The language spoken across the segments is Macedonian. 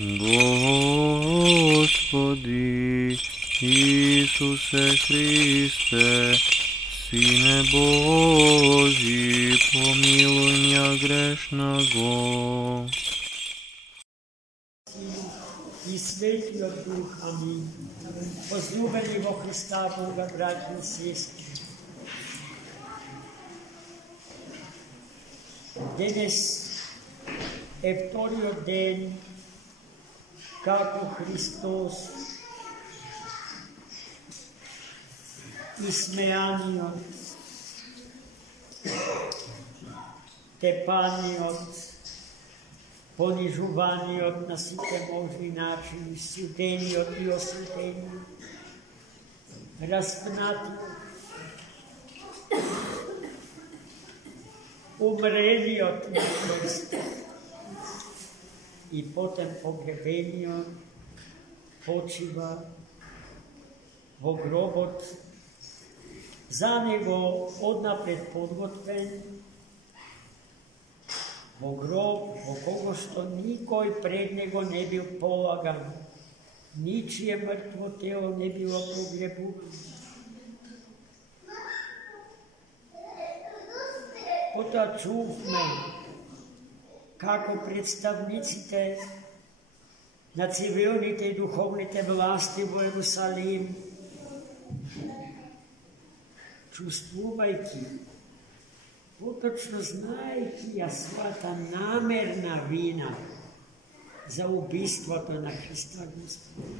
Господи Исусе Христе, Сине Божий, помилуй меня грешного. И Светлого Духа. Аминь. Возлюбени во Христа Бога, братья и сестры. Денес е вториот ден како Христос исмеаниот, тепаниот, понижуваниот на сите можни начини, судениот и осудениот, распнатиот, умрелиот на крст и потем погребениот почива во гробот, за него однапред подготвен, во гроб, во кого што никој пред него не бил полаган, ничие мртво тело не било погребувано. Потоа чувме како представниците на цивилните и духовните власти во Ерусалим, чувствувајќи, поточно знаејќи ја својата намерна вина за убиството на Христа Господа.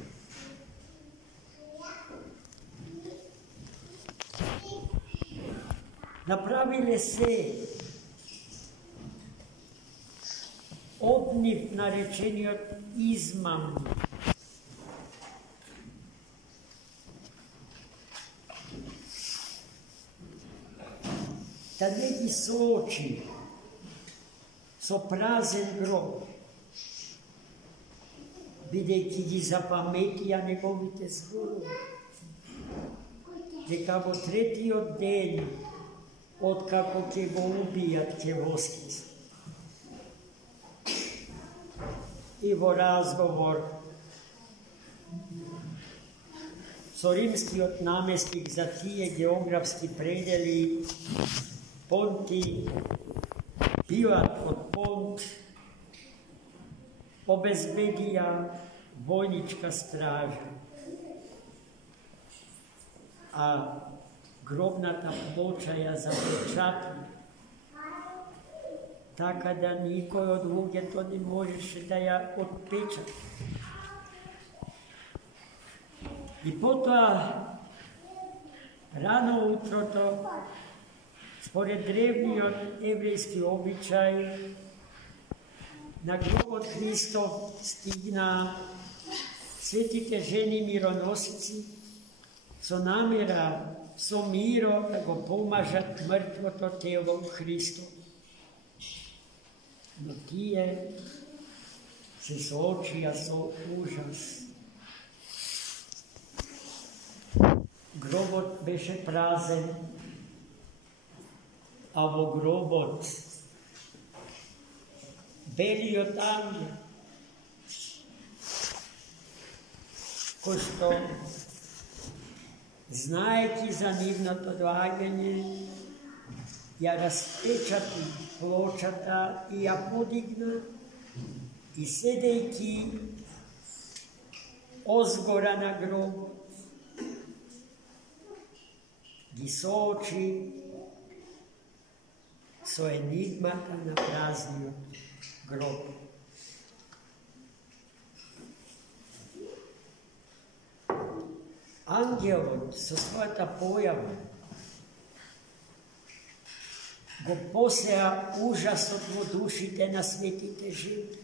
Направиле се од нив наречениот измамник. Да не ги соочи со празен гроб, бидејќи ги запаметија неговите зборови, дека во третиот ден, откако ќе го убијат, ќе воскресне. И во разговор со римскиот наместник за тие географски предели Понти, Пилат од Понт, обезбедија војничка стража, а гробната плоча ја запечатна, така да никој од луѓето не можеше да ја отпечата. И потоа, рано утрото, според древниот еврејски обичај, на гробот Христов стигна светите жени мироносици со намера, со миро да го помажат мртвото тело Христов. Но тие се соочија со ужас. Гробот беше празен, а во гробот белиот ангел, кој што, знаејќи за нивното доаѓање, ја распечати плочата и ја подигна, и седејќи озгора на гробот, ги соочи со енигмата на празниот гроб. Ангелот со својата појава го посеа ужасот во душите на светите жени.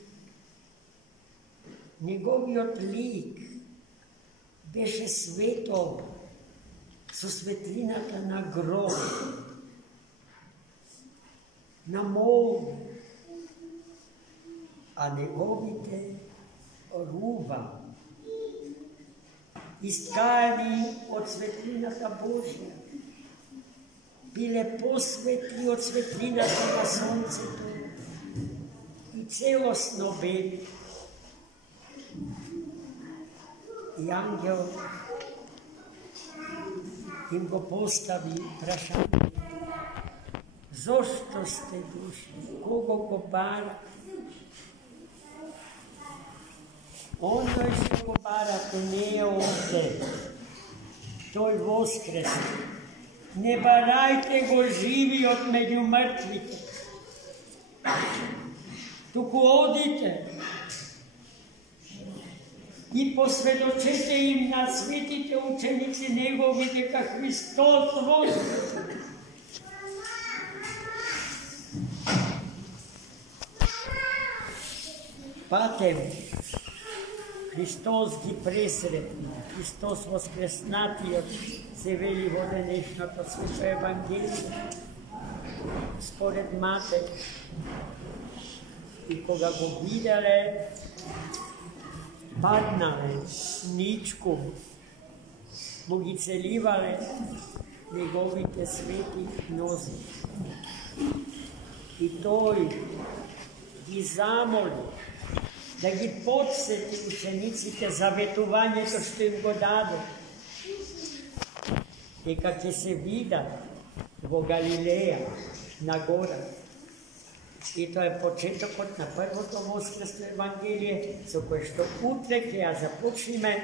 Неговиот лик беше светол со светлината на гроб, на молба, а неговите руба, искаени од светлината Божја, биле посветли од светлината на сонцето и целосно бели. I anđel im go postavi prašanje. Zašto ste došli? Kogo go bara? Ono što go bara, to nije ovdje. To je voskres. Ne barajte go živi od među mrtvite. Tuku odite i posvjedočite im, nasvetite učenici njegovite ka Hristos voskres. Patem, Hristos gi presretni, Hristos voskresnatio, se veli vodenešното Sveto Evangelije, spored Mate. I koga go videle, padnale, ničku, mu gi celivale njegovite sveti nozi. I toj gi zamoli, da gi podsjeti učenicite zavetovanje to što im go dade. I kad će se vidat vo Galileja na gora, i to je početak od na prvoto voskresno evangelije, so koje što utrek ja započnime,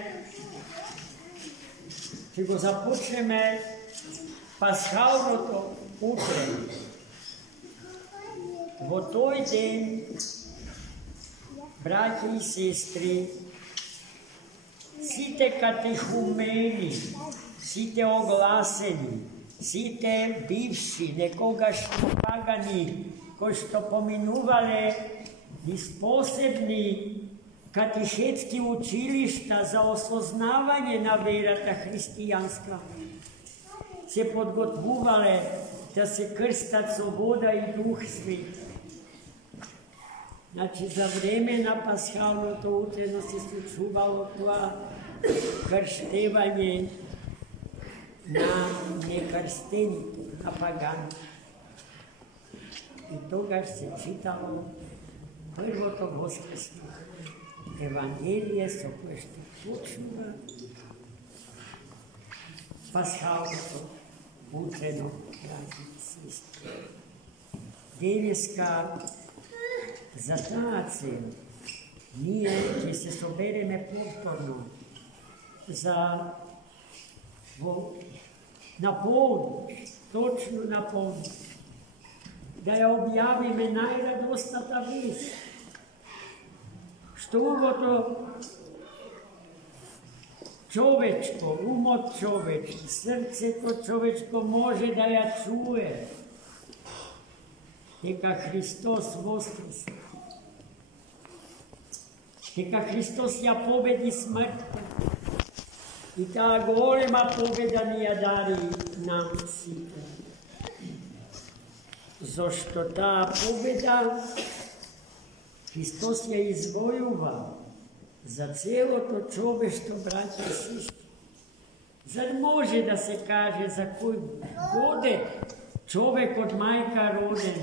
če go započneme paschalното utrek. Vo toj den, braći i sestri, site katehumeni, site oglaseni, site bivši, nekogašnji pagani, koji što pominuvale iz posebni katechetski učilišta za ospoznavanje na verata hristijanska, se podgotvuvale da se krstat voda i duh sveti. Znači, za vreme na paschalno to utreno se čuvalo to krštevanje na nekrstenite, na pagani. I toga se čitalo prvoto voskresno evangelije, so koje što počuva paschalno utreno različnosti. Deneska za tace nije, če se sobereme povtorno na ponoć, točno na ponoć, da ja objavime najradostnata vest, što uvoto čovečko, umot čovečki, srce to čovečko može da ja čuje, neka Hristos voskres, neka Hristos ja pobedi smrt i ta golema pobeda nija dari nam site. Zašto ta pobeda Hristos je izvojuvao za cijelo to čoveštvo, braća i sestri. Zar može da se kaže za koji bude čovek od majka roden,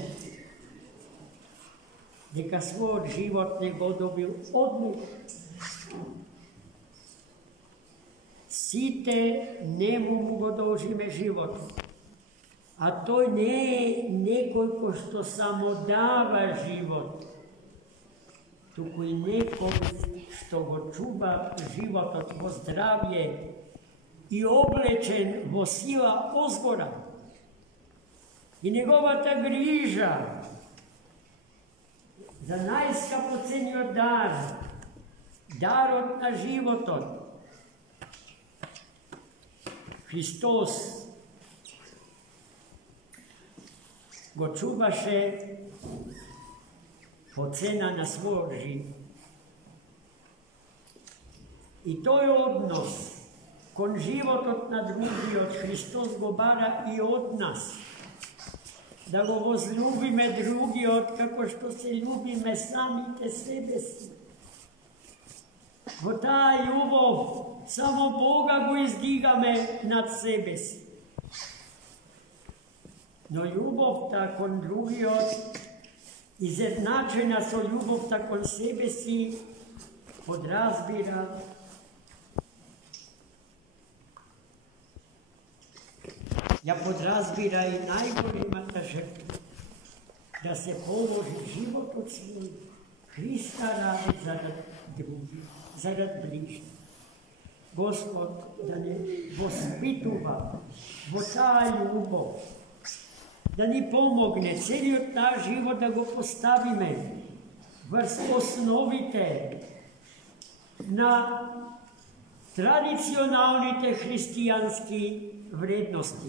neka svoj život nego dobil odmah. Site nemu mu go dožime život. A to ne je nekoj ko što samo dava život, tuko i nekoj što go čuva život od zdravlje i oblečen vo sila ozgora. I njegova ta griža za najskapocenio dar od na život od. Hristos go čuvaše po cena na svoj život. I to je odnos kon život od na drugi, od Hristos go bara i od nas. Da go возлюbime drugi od kako što se ljubime samite sebe si. Bo ta ljubav samo Boga go izdigame nad sebe si. No ljubav ta kon drugi od izjednačena so ljubav ta kon sebe si podrazbira. Ja podrazbira i najgorima na žrtvu, da se položi život od svoj, Hrista radi zarad drugih, zarad bližnjih. Gospod, da ne vospituva vo ta ljubav, da ni pomogne celi naš život, da go postavime, vas osnovite na tradicionalните hristijanski vrednosti.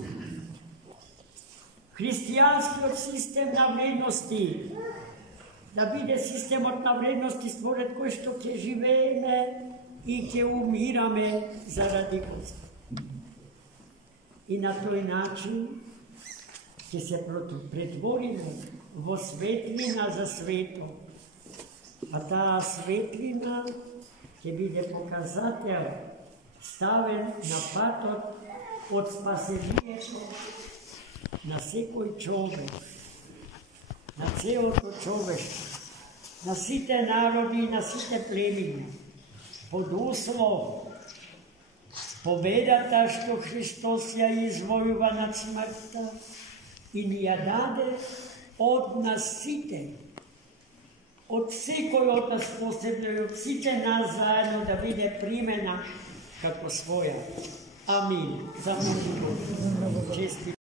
Hristijanski od sistem na vrednosti, da bude sistem od na vrednosti stvoret koji što ke živeme i ke umirame zaradi Gospoda. I na toj način ke se pretvorimo vo svetlina za sveto. A ta svetlina ke bude pokazatelj staven na patot od spasenijето na sekoj čovek, na celo to čoveštvo, na site narodi i na site plemine, pod uslov победата, što Hristos ja izvojuva nad smrтта и ни ја даде од нас сите, од секој од нас посебно и од сите нас заедно да биде примена како своја. Амин. За Божи Бог. Честит.